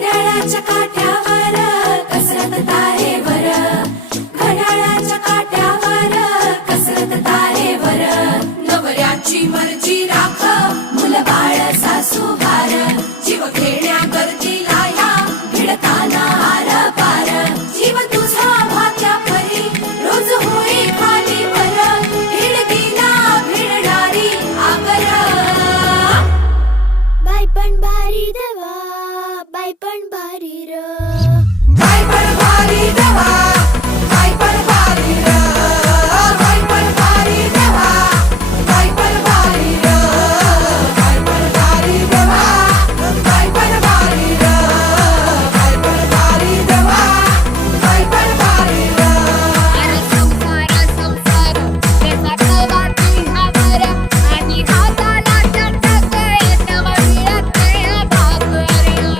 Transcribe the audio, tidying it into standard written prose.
घड्याळाच्या काठ्यावर कसरत तारेवर, घड्याळाच्या काठ्यावर कसरत तारेवर. नवऱ्याची मर्जी राख, मुलं बाळ सासूहार, जीव घेण्या गरजीला या भिडताना आर पार. जीव तुझा भात्या परी रोज होई खाली वर, भिडकीला भिडणारी आगर. बाई पण भारी देवा, बाई पण भारी र.